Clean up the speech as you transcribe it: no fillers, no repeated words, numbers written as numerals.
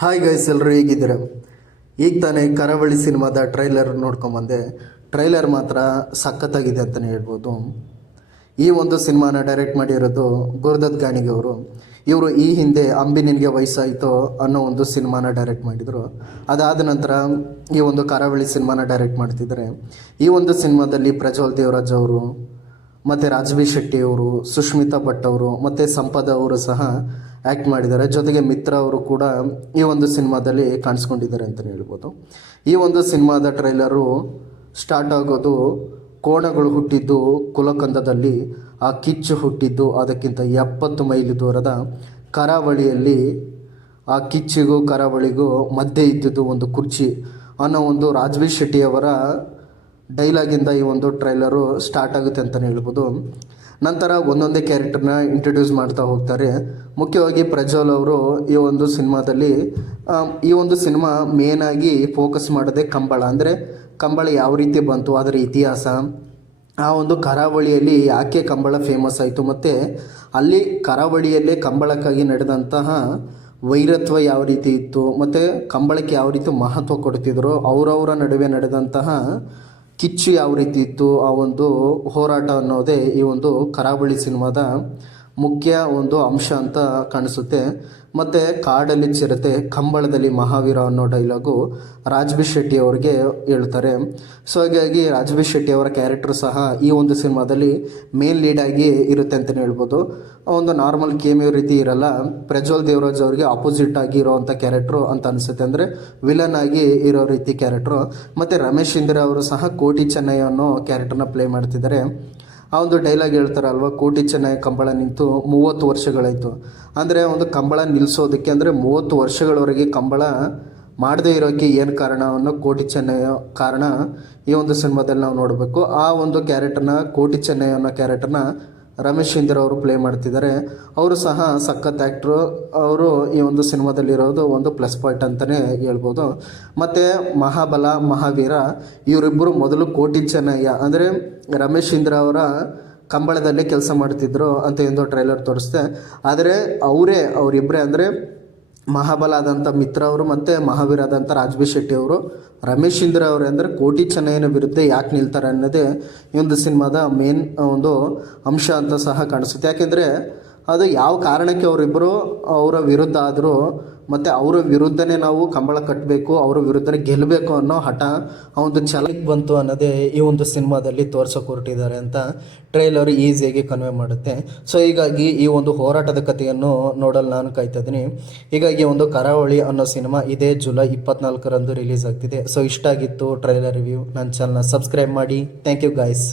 Hi guys, ಎಲ್ಲರೂ ಹೇಗಿದ್ದೀರ? ಈಗ ತಾನೇ ಕರಾವಳಿ ಸಿನಿಮಾದ ಟ್ರೈಲರ್ ನೋಡ್ಕೊಂಬಂದೆ. ಟ್ರೈಲರ್ ಮಾತ್ರ ಸಖತ್ತಾಗಿದೆ ಅಂತಲೇ ಹೇಳ್ಬೋದು. ಈ ಒಂದು ಸಿನಿಮಾನ ಡೈರೆಕ್ಟ್ ಮಾಡಿರೋದು ಗುರುದತ್ ಗಾಣಿಗೆ ಅವರು. ಇವರು ಈ ಹಿಂದೆ ಅಂಬಿ ನಿನಗೆ ವಯಸ್ಸಾಯಿತೋ ಅನ್ನೋ ಒಂದು ಸಿನಿಮಾನ ಡೈರೆಕ್ಟ್ ಮಾಡಿದರು. ಅದಾದ ನಂತರ ಈ ಒಂದು ಕರಾವಳಿ ಸಿನಿಮಾನ ಡೈರೆಕ್ಟ್ ಮಾಡ್ತಿದ್ದಾರೆ. ಈ ಒಂದು ಸಿನಿಮಾದಲ್ಲಿ ಪ್ರಜ್ವಲ್ ದೇವರಾಜ್ ಅವರು ಮತ್ತು ರಾಜವಿ ಶೆಟ್ಟಿ ಅವರು, ಸುಷ್ಮಿತಾ ಭಟ್ ಅವರು ಮತ್ತು ಸಂಪದ ಅವರು ಸಹ ಆ್ಯಕ್ಟ್ ಮಾಡಿದ್ದಾರೆ. ಜೊತೆಗೆ ಮಿತ್ರ ಅವರು ಕೂಡ ಈ ಒಂದು ಸಿನಿಮಾದಲ್ಲಿ ಕಾಣಿಸ್ಕೊಂಡಿದ್ದಾರೆ ಅಂತಲೇ ಹೇಳ್ಬೋದು. ಈ ಒಂದು ಸಿನಿಮಾದ ಟ್ರೈಲರು ಸ್ಟಾರ್ಟ್ ಆಗೋದು ಕೋಣಗಳು ಹುಟ್ಟಿದ್ದು ಕುಲಕಂದದಲ್ಲಿ, ಆ ಕಿಚ್ಚು ಹುಟ್ಟಿದ್ದು ಅದಕ್ಕಿಂತ 70 ಮೈಲಿ ದೂರದ ಕರಾವಳಿಯಲ್ಲಿ. ಆ ಕಿಚ್ಚಿಗೂ ಕರಾವಳಿಗೂ ಮಧ್ಯೆ ಇದ್ದಿದ್ದು ಒಂದು ಕುರ್ಚಿ ಅನ್ನೋ ಒಂದು ರಾಜವಿ ಶೆಟ್ಟಿಯವರ ಡೈಲಾಗಿಂದ ಈ ಒಂದು ಟ್ರೈಲರು ಸ್ಟಾರ್ಟ್ ಆಗುತ್ತೆ ಅಂತಲೇ ಹೇಳ್ಬೋದು. ನಂತರ ಒಂದೊಂದೇ ಕ್ಯಾರೆಕ್ಟರ್ನ ಇಂಟ್ರೊಡ್ಯೂಸ್ ಮಾಡ್ತಾ ಹೋಗ್ತಾರೆ. ಮುಖ್ಯವಾಗಿ ಪ್ರಜ್ವಲ್ ಅವರು ಈ ಒಂದು ಸಿನಿಮಾದಲ್ಲಿ ಈ ಒಂದು ಸಿನಿಮಾ ಮೇನಾಗಿ ಫೋಕಸ್ ಮಾಡೋದೇ ಕಂಬಳ. ಅಂದರೆ ಕಂಬಳ ಯಾವ ರೀತಿ ಬಂತು, ಅದರ ಇತಿಹಾಸ, ಆ ಒಂದು ಕರಾವಳಿಯಲ್ಲಿ ಯಾಕೆ ಕಂಬಳ ಫೇಮಸ್ ಆಯಿತು, ಮತ್ತು ಅಲ್ಲಿ ಕರಾವಳಿಯಲ್ಲೇ ಕಂಬಳಕ್ಕಾಗಿ ನಡೆದಂತಹ ವೈರತ್ವ ಯಾವ ರೀತಿ ಇತ್ತು, ಮತ್ತು ಕಂಬಳಕ್ಕೆ ಯಾವ ರೀತಿ ಮಹತ್ವ ಕೊಡ್ತಿದ್ರು, ಅವರವರ ನಡುವೆ ನಡೆದಂತಹ ಕಿಚ್ಚು ಯಾವ ರೀತಿ ಇತ್ತು, ಆ ಒಂದು ಹೋರಾಟ ಅನ್ನೋದೇ ಈ ಒಂದು ಕರಾವಳಿ ಸಿನಿಮಾದ ಮುಖ್ಯ ಒಂದು ಅಂಶ ಅಂತ ಕಾಣಿಸುತ್ತೆ. ಮತ್ತು ಕಾಡಲ್ಲಿ ಚಿರತೆ, ಕಂಬಳದಲ್ಲಿ ಮಹಾವೀರ ಅನ್ನೋ ಡೈಲಾಗು ರಾಜವಿ ಶೆಟ್ಟಿ ಅವರಿಗೆ ಹೇಳ್ತಾರೆ. ಸೊ ಹಾಗಾಗಿ ರಾಜವಿ ಶೆಟ್ಟಿ ಅವರ ಕ್ಯಾರೆಕ್ಟರ್ ಸಹ ಈ ಒಂದು ಸಿನಿಮಾದಲ್ಲಿ ಮೇನ್ ಲೀಡಾಗಿ ಇರುತ್ತೆ ಅಂತಲೇ ಹೇಳ್ಬೋದು. ಒಂದು ನಾರ್ಮಲ್ ಕೇಮಿಯೋ ರೀತಿ ಇರಲ್ಲ. ಪ್ರಜ್ವಲ್ ದೇವರಾಜ್ ಅವರಿಗೆ ಆಪೋಸಿಟ್ ಆಗಿ ಇರೋವಂಥ ಕ್ಯಾರೆಕ್ಟ್ರು ಅಂತ ಅನಿಸುತ್ತೆ. ಅಂದರೆ ವಿಲನ್ ಆಗಿ ಇರೋ ರೀತಿ ಕ್ಯಾರೆಕ್ಟ್ರು. ಮತ್ತು ರಮೇಶ್ ಇಂದಿರಾ ಅವರು ಸಹ ಕೋಟಿ ಚೆನ್ನಯ್ಯ ಅನ್ನೋ ಕ್ಯಾರೆಕ್ಟರ್ನ ಪ್ಲೇ ಮಾಡ್ತಿದ್ದಾರೆ. ಆ ಒಂದು ಡೈಲಾಗ್ ಹೇಳ್ತಾರಲ್ವ, ಕೋಟಿ ಚೆನ್ನಯ್ಯ ಕಂಬಳ ನಿಂತು 30 ವರ್ಷಗಳಾಯಿತು. ಅಂದರೆ ಒಂದು ಕಂಬಳ ನಿಲ್ಲಿಸೋದಕ್ಕೆ, ಅಂದರೆ 30 ವರ್ಷಗಳವರೆಗೆ ಕಂಬಳ ಮಾಡದೇ ಇರೋಕ್ಕೆ ಏನು ಕಾರಣ ಅನ್ನೋ ಕೋಟಿ ಚೆನ್ನಯ್ಯ ಕಾರಣ ಈ ಒಂದು ಸಿನಿಮಾದಲ್ಲಿ ನಾವು ನೋಡಬೇಕು. ಆ ಒಂದು ಕ್ಯಾರೆಕ್ಟರ್ನ, ಕೋಟಿ ಚೆನ್ನಯ್ಯ ಅನ್ನೋ ಕ್ಯಾರೆಕ್ಟರ್ನ ರಮೇಶ್ ಇಂದಿರಾ ಅವರು ಪ್ಲೇ ಮಾಡ್ತಿದ್ದಾರೆ. ಅವರು ಸಹ ಸಖತ್ ಆ್ಯಕ್ಟ್ರು. ಅವರು ಈ ಒಂದು ಸಿನಿಮಾದಲ್ಲಿರೋದು ಒಂದು ಪ್ಲಸ್ ಪಾಯಿಂಟ್ ಅಂತಲೇ ಹೇಳ್ಬೋದು. ಮತ್ತು ಮಹಾಬಲ, ಮಹಾವೀರ ಇವರಿಬ್ಬರು ಮೊದಲು ಕೋಟಿ ಚೆನ್ನಯ್ಯ ಅಂದರೆ ರಮೇಶ್ ಇಂದಿರಾ ಅವರ ಕಂಬಳದಲ್ಲೇ ಕೆಲಸ ಮಾಡ್ತಿದ್ರು ಅಂತ ಒಂದು ಟ್ರೈಲರ್ ತೋರಿಸ್ತೆ. ಆದರೆ ಅವರಿಬ್ಬರೇ ಅಂದರೆ ಮಹಾಬಲ ಆದಂಥ ಮಿತ್ರ ಅವರು ಮತ್ತು ಮಹಾವೀರ ಆದಂಥ ರಾಜವಿ ಶೆಟ್ಟಿ ಅವರು ರಮೇಶ್ ಇಂದಿರಾ ಅವರು ಅಂದರೆ ಕೋಟಿ ಚೆನ್ನಯ್ಯನ ವಿರುದ್ಧ ಯಾಕೆ ನಿಲ್ತಾರೆ ಅನ್ನೋದೇ ಈ ಒಂದು ಸಿನಿಮಾದ ಮೇನ್ ಒಂದು ಅಂಶ ಅಂತ ಸಹ ಕಾಣಿಸುತ್ತೆ. ಯಾಕೆಂದರೆ ಅದು ಯಾವ ಕಾರಣಕ್ಕೆ ಅವರಿಬ್ಬರು ಅವರ ವಿರುದ್ಧ ಆದರೂ, ಮತ್ತು ಅವರ ವಿರುದ್ಧನೇ ನಾವು ಕಂಬಳ ಕಟ್ಟಬೇಕು, ಅವರ ವಿರುದ್ಧನೇ ಗೆಲ್ಲಬೇಕು ಅನ್ನೋ ಹಠ, ಆ ಒಂದು ಛಲಕ್ಕೆ ಬಂತು ಅನ್ನೋದೇ ಈ ಒಂದು ಸಿನಿಮಾದಲ್ಲಿ ತೋರ್ಸೋಕೆ ಹೊರಟಿದ್ದಾರೆ ಅಂತ ಟ್ರೈಲರ್ ಈಸಿಯಾಗಿ ಕನ್ವೆ ಮಾಡುತ್ತೆ. ಸೊ ಹೀಗಾಗಿ ಈ ಒಂದು ಹೋರಾಟದ ಕಥೆಯನ್ನು ನೋಡಲು ನಾನು ಕಾಯ್ತಾ ಇದ್ದೀನಿ. ಹೀಗಾಗಿ ಒಂದು ಕರಾವಳಿ ಅನ್ನೋ ಸಿನಿಮಾ ಇದೇ ಜುಲೈ 24ರಂದು ರಿಲೀಸ್ ಆಗ್ತಿದೆ. ಸೊ ಇಷ್ಟ ಆಗಿತ್ತು ಟ್ರೈಲರ್ ರಿವ್ಯೂ. ನನ್ನ ಚಾನಲ್ನ ಸಬ್ಸ್ಕ್ರೈಬ್ ಮಾಡಿ. Thank you guys.